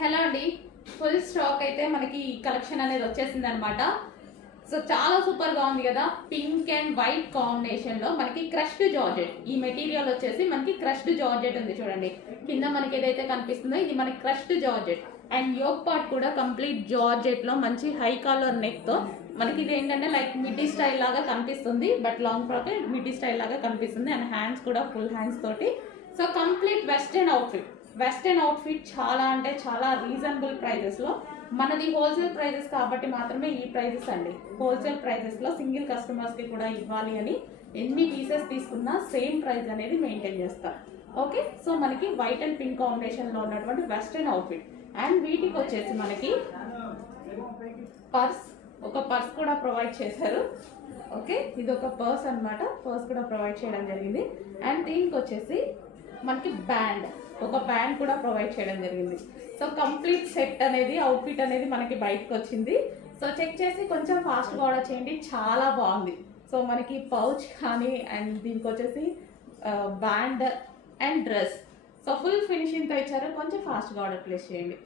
Hello అండి, full stock అయితే మనకి కలెక్షన్ అనేది వచ్చేసింది అనమాట. సో చాలా సూపర్ గా ఉంది కదా. పింక్ అండ్ వైట్ కాంబినేషన్ లో మనకి క్రష్డ్ జార్జెట్. ఈ మెటీరియల్ వచ్చేసి మనకి క్రష్డ్ జార్జెట్ ఉంది చూడండి. కింద మనకి ఏదైతే కనిపిస్తుందో ఇది మనకి crushed georgette and yoke part కూడా కంప్లీట్ జార్జెట్ లో మంచి హై కాలర్ నెక్ తో మనకి ఇది ఏంటంటే లైక్ మిడ్డీ స్టైల్ లాగా కనిపిస్తుంది. But long frock middy style లాగా కనిపిస్తుంది అండ్ హ్యాండ్స్ కూడా ఫుల్ హ్యాండ్స్ తోటి. సో కంప్లీట్ వెస్టర్న్ అవుట్ఫిట్ చాలా అంటే చాలా రీజనబుల్ ప్రైజెస్ లో. మనది హోల్సేల్ ప్రైజెస్ కాబట్టి మాత్రమే ఈ ప్రైజెస్ అండి. హోల్సేల్ ప్రైజెస్ లో సింగిల్ కస్టమర్స్ కి కూడా ఇవ్వాలి అని ఎన్ని పీసెస్ తీసుకున్నా సేమ్ ప్రైస్ అనేది మెయింటైన్ చేస్తారు. ఓకే, సో మనకి వైట్ అండ్ పింక్ కాంబినేషన్ లో ఉన్నటువంటి వెస్టర్న్ అవుట్ఫిట్ అండ్ వీటికి వచ్చేసి మనకి ఒక పర్స్ కూడా ప్రొవైడ్ చేశారు. ఓకే, ఇది ఒక పర్స్ అన్నమాట. పర్స్ కూడా ప్రొవైడ్ చేయడం జరిగింది అండ్ దీనికి వచ్చేసి మనకి ఒక బ్యాండ్ కూడా ప్రొవైడ్ చేయడం జరిగింది. సో కంప్లీట్ సెట్ అనేది అవుట్ఫిట్ అనేది మనకి బయటకు వచ్చింది. సో చెక్ చేసి కొంచెం ఫాస్ట్గా ఆర్డర్ చేయండి, చాలా బాగుంది. సో మనకి పౌచ్ కానీ అండ్ దీనికి వచ్చేసి band and dress. So full ఫినిషింగ్తో ఇచ్చారు, కొంచెం ఫాస్ట్గా ఆర్డర్ ప్లేస్ చేయండి.